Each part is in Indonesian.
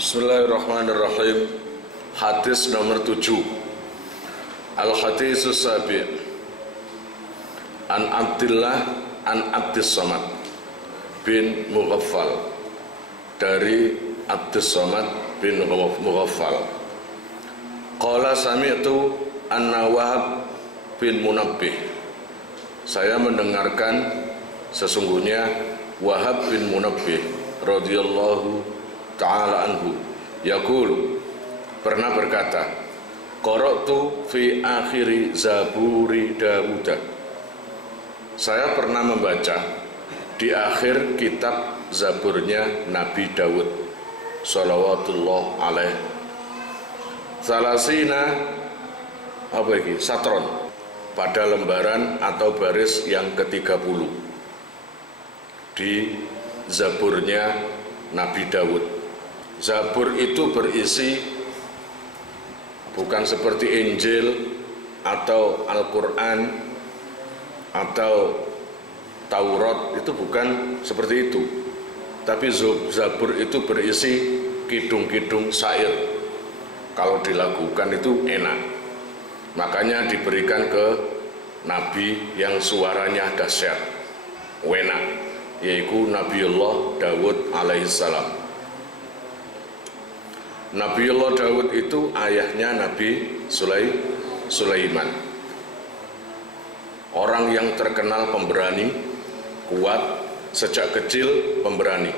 Bismillahirrahmanirrahim. Hadis nomor 7. Al-Hadisus Sabi' An Abdillah An Abdis Samad bin Mughaffal, dari Abdis Samad bin Mughaffal. Qala sami'tu anna Wahab bin Munabbih, saya mendengarkan sesungguhnya Wahab bin Munabbih radhiyallahu ta'ala anhu yaqulu, pernah berkata, qara'tu fi akhiri Zaburi Dawud, saya pernah membaca di akhir kitab Zaburnya Nabi Dawud shalawatullah alaih, salasina satron, pada lembaran atau baris yang ke-30 di Zaburnya Nabi Dawud. Zabur itu berisi bukan seperti Injil atau Al-Quran atau Taurat, itu bukan seperti itu. Tapi Zabur itu berisi kidung-kidung syair. Kalau dilakukan itu enak. Makanya diberikan ke Nabi yang suaranya dahsyat, enak, yaitu Nabiullah Dawud alaihissalam. Nabiullah Dawud itu ayahnya Nabi Sulaiman, orang yang terkenal pemberani, kuat, sejak kecil pemberani.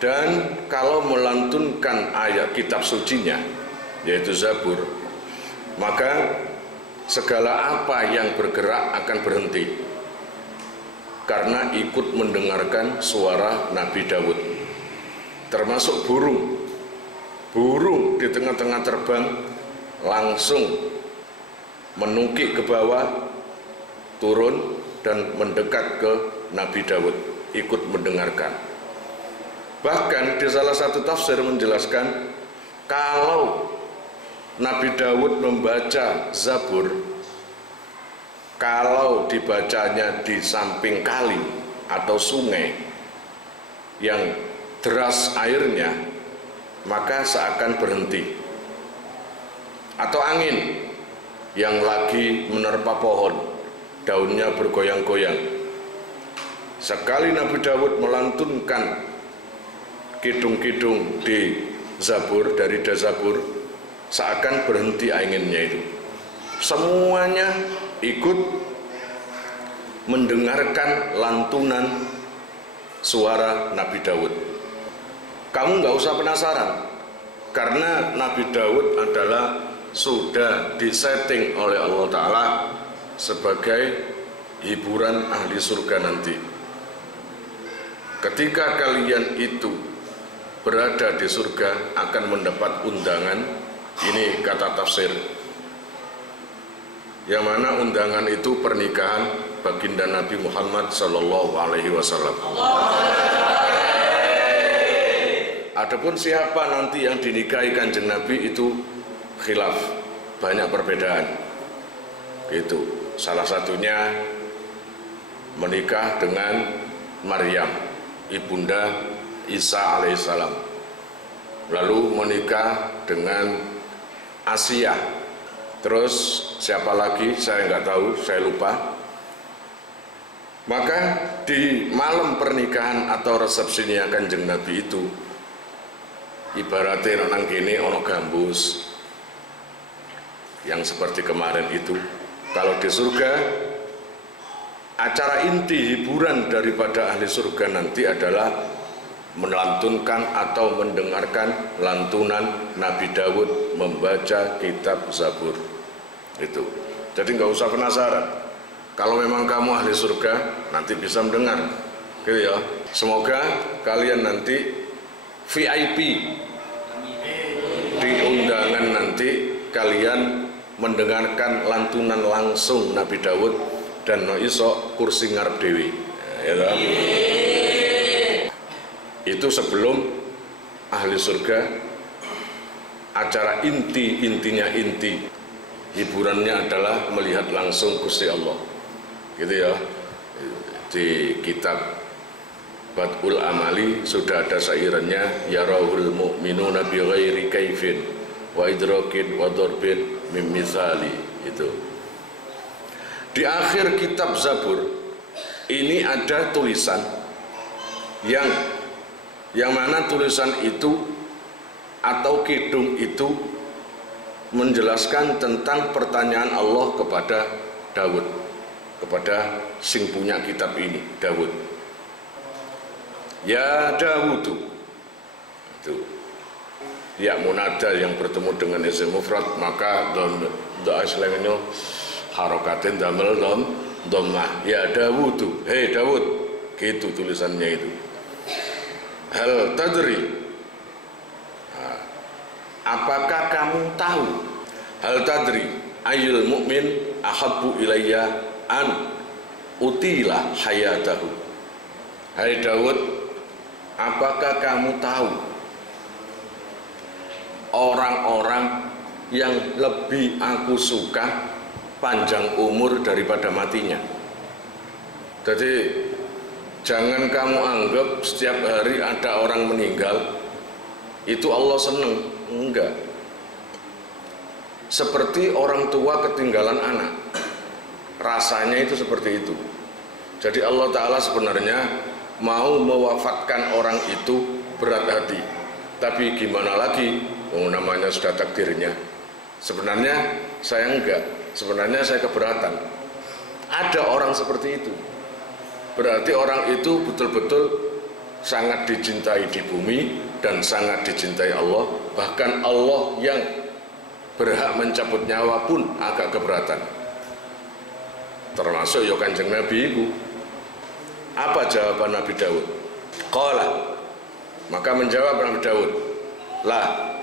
Dan kalau melantunkan ayat kitab sucinya, yaitu Zabur, maka segala apa yang bergerak akan berhenti, karena ikut mendengarkan suara Nabi Dawud. Termasuk burung di tengah-tengah terbang langsung menukik ke bawah, turun dan mendekat ke Nabi Dawud, ikut mendengarkan. Bahkan di salah satu tafsir menjelaskan, kalau Nabi Dawud membaca Zabur, kalau dibacanya di samping kali atau sungai yang deras airnya, maka seakan berhenti. Atau angin yang lagi menerpa pohon, daunnya bergoyang-goyang. Sekali Nabi Dawud melantunkan kidung-kidung di Zabur, dari Zabur, seakan berhenti anginnya itu. Semuanya ikut mendengarkan lantunan suara Nabi Dawud. Kamu nggak usah penasaran, karena Nabi Dawud adalah sudah disetting oleh Allah Ta'ala sebagai hiburan ahli surga nanti. Ketika kalian itu berada di surga akan mendapat undangan, ini kata tafsir, yang mana undangan itu pernikahan baginda Nabi Muhammad Sallallahu Alaihi Wasallam. Adapun siapa nanti yang dinikahi Kanjeng Nabi itu khilaf, banyak perbedaan. Gitu. Salah satunya menikah dengan Maryam, ibunda Isa alaihissalam. Lalu menikah dengan Asia. Terus siapa lagi? Saya nggak tahu, saya lupa. Maka di malam pernikahan atau resepsinya Kanjeng Nabi itu, ibaratnya nang kene ono gambus yang seperti kemarin itu. Kalau di surga, acara inti hiburan daripada ahli surga nanti adalah melantunkan atau mendengarkan lantunan Nabi Dawud membaca kitab Zabur itu. Jadi nggak usah penasaran. Kalau memang kamu ahli surga, nanti bisa mendengar, gitu ya. Semoga kalian nanti VIP di undangan, nanti kalian mendengarkan lantunan langsung Nabi Dawud dan no iso kursi ngarep dewi, ya, itu sebelum ahli surga. Acara intinya hiburannya adalah melihat langsung Gusti Allah, gitu ya. Di kitab Badul Amali sudah ada sairannya, yarahul mu'minuna bi ghairi kaifin wa idrakin wa darbin min misali. Itu di akhir kitab Zabur ini ada tulisan yang mana tulisan itu atau kidung itu menjelaskan tentang pertanyaan Allah kepada Daud, kepada sing punya kitab ini, Daud. Ya Dawudu, itu ya munada yang bertemu dengan isim mufrad, maka doa selengnya harokatin damel dhammah. Ya Dawudu, hei Dawud, gitu tulisannya itu. Hal tadri, apakah kamu tahu? Hal tadri ayyul mu'min ahabbu ilayya an utila hayatahu. Hai Daud, apakah kamu tahu orang-orang yang lebih aku suka panjang umur daripada matinya? Jadi jangan kamu anggap setiap hari ada orang meninggal itu Allah senang. Enggak. Seperti orang tua ketinggalan anak, rasanya itu seperti itu. Jadi Allah Ta'ala sebenarnya mau mewafatkan orang itu berat hati, tapi gimana lagi, namanya sudah takdirnya. Sebenarnya saya enggak, sebenarnya saya keberatan. Ada orang seperti itu, berarti orang itu betul-betul sangat dicintai di bumi dan sangat dicintai Allah. Bahkan Allah yang berhak mencabut nyawa pun agak keberatan, termasuk ya Kanjeng Nabi itu. Apa jawaban Nabi Daud? Qala, maka menjawab Nabi Daud, lah,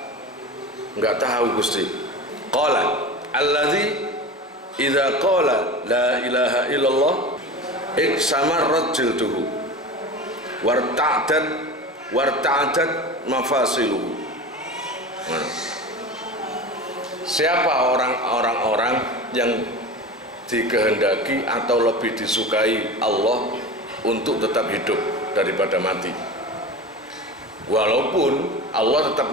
enggak tahu Gusti. Qala allazi idza qala la ilaha illallah iksamarrat jilduhu warta'adat mafasiluhu. Siapa orang-orang yang dikehendaki atau lebih disukai Allah untuk tetap hidup daripada mati, walaupun Allah tetap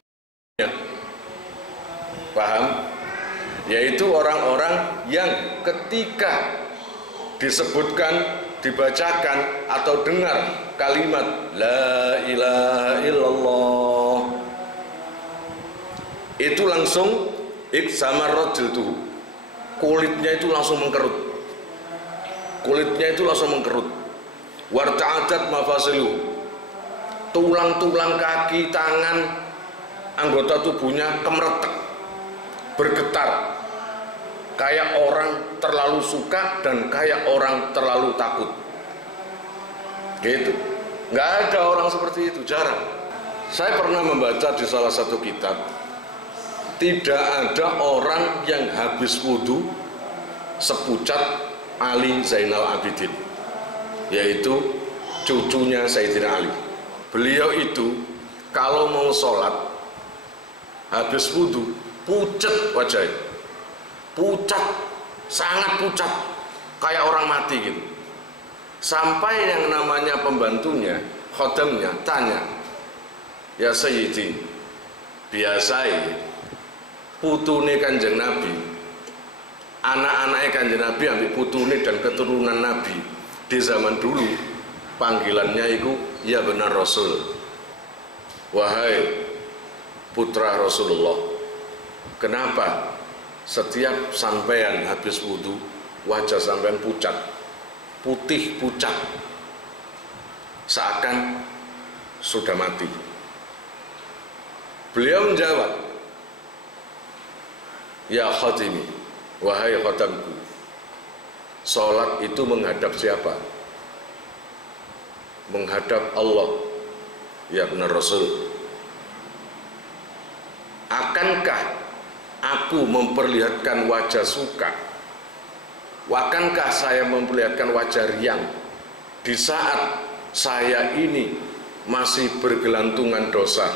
paham, yaitu orang-orang yang ketika disebutkan, dibacakan atau dengar kalimat la ilaha illallah itu langsung iksamarrat jilduhu, kulitnya itu langsung mengkerut, warta'adat mafasiluhu, tulang-tulang kaki, tangan, anggota tubuhnya kemeretek, bergetar, kayak orang terlalu suka dan kayak orang terlalu takut. Gitu. Nggak ada orang seperti itu, jarang. Saya pernah membaca di salah satu kitab, tidak ada orang yang habis wudhu sepucat Ali Zainal Abidin, yaitu cucunya Sayyidina Ali. Beliau itu kalau mau sholat habis wudhu pucat wajahnya, pucat, sangat pucat, kayak orang mati gitu. Sampai yang namanya pembantunya, khodamnya tanya, ya Sayyidi, biasai putune Kanjeng Nabi, anak-anaknya Kanjeng Nabi ambil putune dan keturunan Nabi di zaman dulu panggilannya itu ya benar Rasul, wahai putra Rasulullah, kenapa setiap sampean habis wudhu wajah sampean pucat, putih pucat, seakan sudah mati? Beliau menjawab, ya khatimi, wahai khatamku, sholat itu menghadap siapa? Menghadap Allah, ya benar Rasul. Akankah aku memperlihatkan wajah suka? Akankah saya memperlihatkan wajah riang di saat saya ini masih bergelantungan dosa,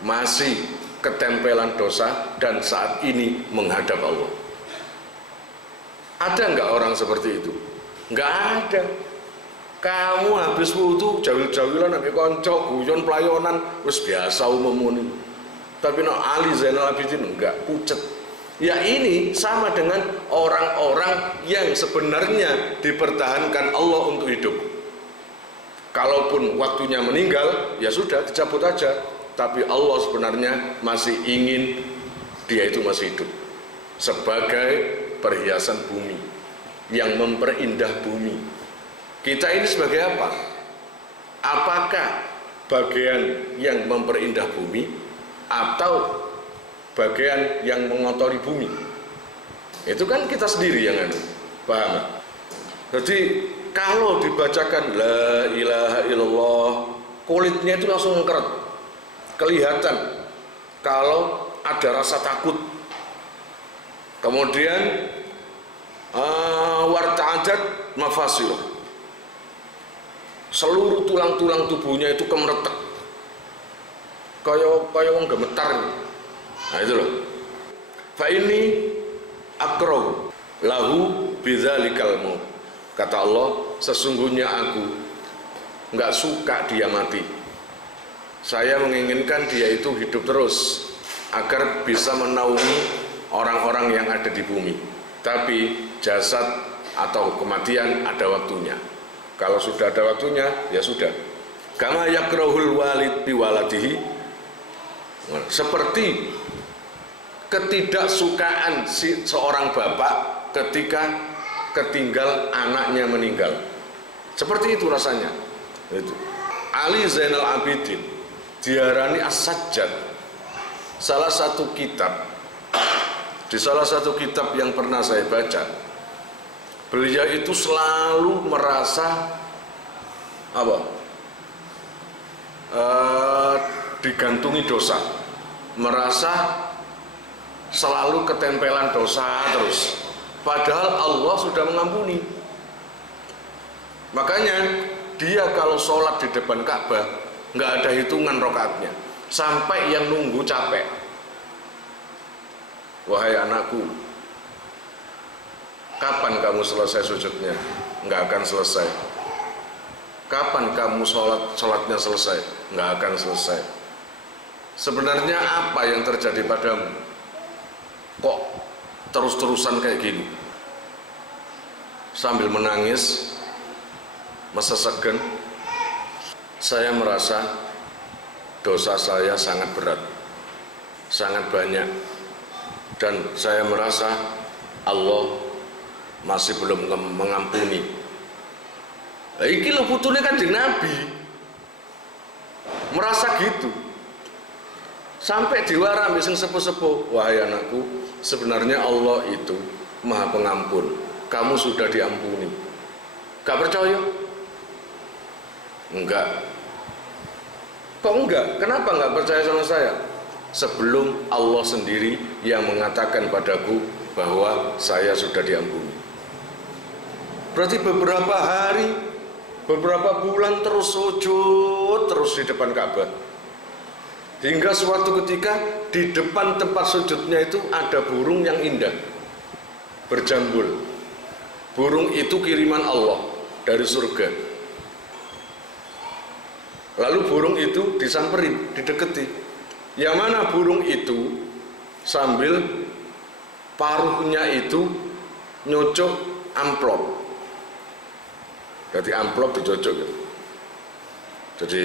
masih ketempelan dosa, dan saat ini menghadap Allah? Ada nggak orang seperti itu? Nggak ada. Kamu habis wudu jawil-jawilan ambek kanca, guyon pelayonan wis biasa umum. Tapi no Ali Zainal Abidin enggak, pucet. Ya ini sama dengan orang-orang yang sebenarnya dipertahankan Allah untuk hidup. Kalaupun waktunya meninggal, ya sudah dicabut aja. Tapi Allah sebenarnya masih ingin dia itu masih hidup sebagai perhiasan bumi yang memperindah bumi. Kita ini sebagai apa? Apakah bagian yang memperindah bumi atau bagian yang mengotori bumi? Itu kan kita sendiri yang ada, paham? Jadi kalau dibacakan la ilaha illallah, kulitnya itu langsung ngeret, kelihatan kalau ada rasa takut. Kemudian warta'adat mafasiluh, seluruh tulang-tulang tubuhnya itu kemeretek kayak wong gemetar. Nah itu loh. Fa ini akrahu lahu bidzalikal maut. Kata Allah, sesungguhnya aku enggak suka dia mati. Saya menginginkan dia itu hidup terus agar bisa menaungi orang-orang yang ada di bumi. Tapi jasad atau kematian ada waktunya. Kalau sudah ada waktunya, ya sudah. Kama yakrahul walid biwaladihi, seperti ketidaksukaan seorang bapak ketika ketinggal anaknya meninggal. Seperti itu rasanya. Itu. Ali Zainal Abidin diarani As-Sajjad. Salah satu kitab, di salah satu kitab yang pernah saya baca, beliau itu selalu merasa digantungi dosa, merasa selalu ketempelan dosa terus, padahal Allah sudah mengampuni. Makanya dia kalau sholat di depan Ka'bah nggak ada hitungan rakaatnya, sampai yang nunggu capek. Wahai anakku, kapan kamu selesai sujudnya? Nggak akan selesai. Kapan kamu sholatnya selesai? Nggak akan selesai. Sebenarnya apa yang terjadi padamu? Kok terus-terusan kayak gini? Sambil menangis, mesesegen, saya merasa dosa saya sangat berat, sangat banyak, dan saya merasa Allah masih belum mengampuni. Nah, iki lho putune Kanjeng Nabi merasa gitu, sampai diwara ambek sing sepuh-sepuh, wahai anakku, sebenarnya Allah itu Maha Pengampun, kamu sudah diampuni. Gak percaya? Enggak. Kok enggak? Kenapa enggak percaya sama saya? Sebelum Allah sendiri yang mengatakan padaku bahwa saya sudah diampuni. Berarti beberapa hari, beberapa bulan terus sujud terus di depan Ka'bah. Hingga suatu ketika di depan tempat sujudnya itu ada burung yang indah, berjambul. Burung itu kiriman Allah dari surga. Lalu burung itu disamperin, dideketi. Yang mana burung itu sambil paruhnya itu nyocok amplop. Jadi amplop dicocok gitu. Jadi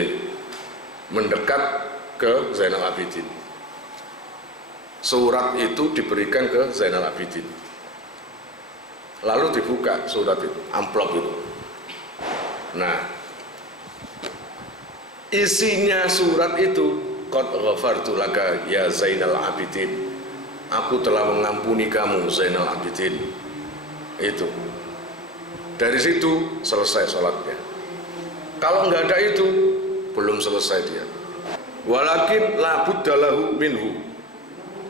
mendekat ke Zainal Abidin. Surat itu diberikan ke Zainal Abidin. Lalu dibuka surat itu, amplop itu. Nah, isinya surat itu, qad ghafartu laka ya Zainal Abidin. Aku telah mengampuni kamu Zainal Abidin. Itu. Dari situ selesai sholatnya. Kalau nggak ada itu, belum selesai dia. Walakin la budda lahu minhu.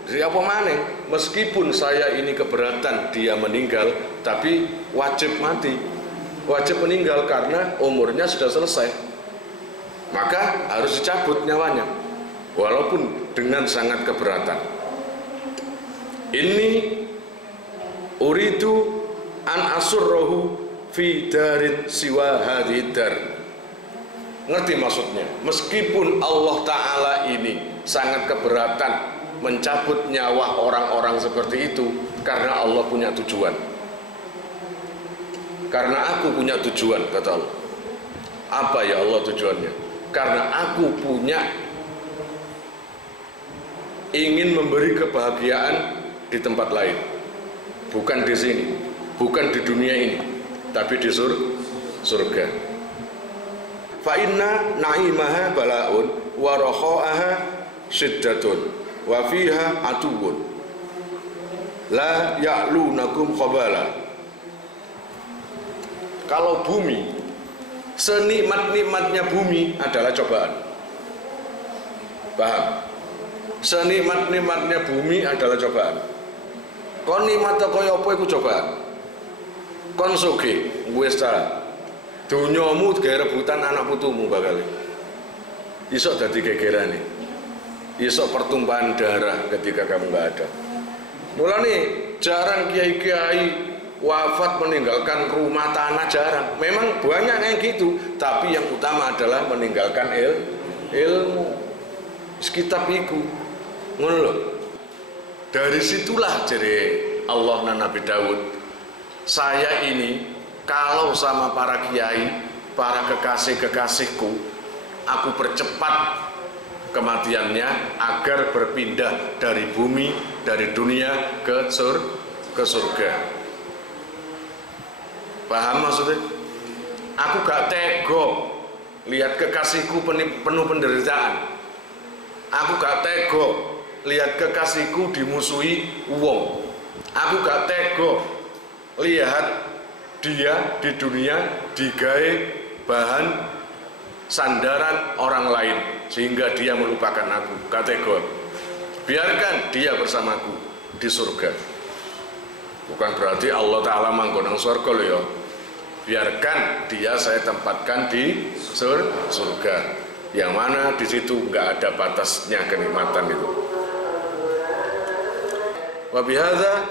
Jadi apa maneh? Meskipun saya ini keberatan dia meninggal, tapi wajib mati, wajib meninggal karena umurnya sudah selesai. Maka harus dicabut nyawanya, walaupun dengan sangat keberatan. Ini uridu an asurrohu fi darin siwa hadhihi dar. Ngerti maksudnya? Meskipun Allah Ta'ala ini sangat keberatan mencabut nyawa orang-orang seperti itu, karena Allah punya tujuan. Karena aku punya tujuan, kata Allah. Apa ya Allah tujuannya? Karena aku punya ingin memberi kebahagiaan di tempat lain, bukan di sini, bukan di dunia ini, tapi di surga. Fa inna na'imaha bala'un wa rakha'aha syiddatun wa fiha atuwun la ya'lunakum khabala. Kalau bumi, senikmat-nikmatnya bumi adalah cobaan. Paham? Senikmat-nikmatnya bumi adalah cobaan. Kon nikmat kaya apa iku cobaan? Kon sugih, wis ta. Dunyamu gawe rebutan anak putumu bakal. Iso dadi gegerane. Iso pertumpahan darah ketika kamu enggak ada. Mulane jarang kiai-kiai wafat meninggalkan rumah tanah, jarang. Memang banyak yang gitu, tapi yang utama adalah meninggalkan ilmu. Kitab iku. Ngono lho. Dari situlah jadi Allah dan Nabi Daud, saya ini kalau sama para kiai, para kekasih-kekasihku, aku percepat kematiannya agar berpindah dari bumi, dari dunia ke surga. Paham maksudnya? Aku gak tego lihat kekasihku penuh penderitaan. Aku gak tego lihat kekasihku dimusuhi wong. Aku gak tego lihat dia di dunia digawe bahan sandaran orang lain sehingga dia melupakan aku. Gak tego. Biarkan dia bersamaku di surga. Bukan berarti Allah Ta'ala manggonang surga loh ya. Biarkan dia saya tempatkan di surga, yang mana di situ nggak ada batasnya kenikmatan itu. Wa bihadza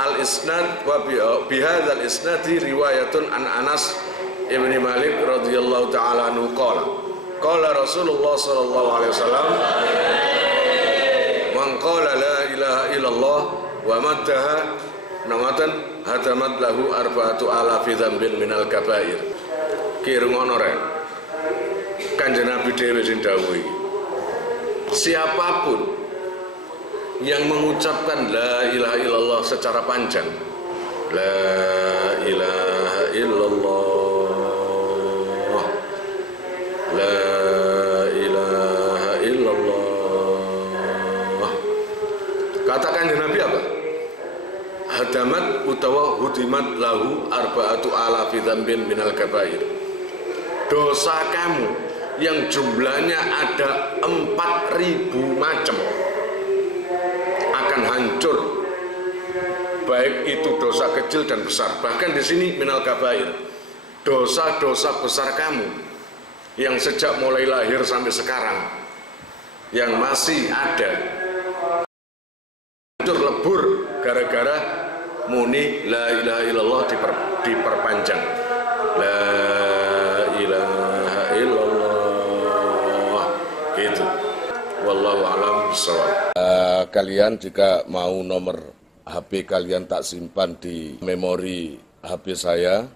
al-isnad wa bihadza al-isnadi riwayatun an Anas ibni Malik radhiyallahu taala anhu qala Rasulullah sallallahu alaihi wasallam man qala la ilaha illallah wa maddaha namatan hadamat lahu arba'atu alafi dzambin minal kabair. Ki rungono rek. Kanjeng Nabi dhewe sing dawuh iki. Siapapun yang mengucapkan la ilaha illallah secara panjang, la ilaha illallah, la ilaha illallah. Kata Kanjeng Nabi apa? Hadamat utawa hudimat lahu arba'atu alafi dzambin minal kabair. Dosa kamu yang jumlahnya ada 4.000 macam akan hancur, baik itu dosa kecil dan besar. Bahkan di sini minal kabair, dosa-dosa besar kamu yang sejak mulai lahir sampai sekarang yang masih ada hancur lebur gara-gara muni la ilaha illallah diperpanjang. La ilaha illallah gitu. Wallahu a'lam bishawab. Kalian jika mau nomor HP kalian tak simpan di memori HP saya,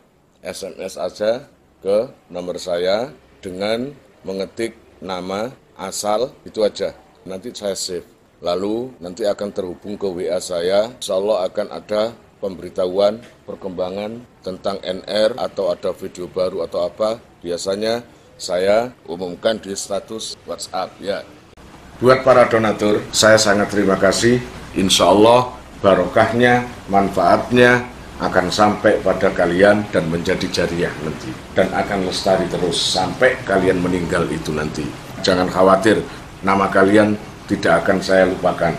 SMS aja ke nomor saya dengan mengetik nama asal, itu aja. Nanti saya save. Lalu nanti akan terhubung ke WA saya. Insya Allah akan ada pemberitahuan perkembangan tentang NR atau ada video baru atau apa. Biasanya saya umumkan di status WhatsApp ya. Buat para donatur, saya sangat terima kasih. Insya Allah barokahnya, manfaatnya akan sampai pada kalian dan menjadi jariah nanti. Dan akan lestari terus sampai kalian meninggal itu nanti. Jangan khawatir, nama kalian tidak akan saya lupakan.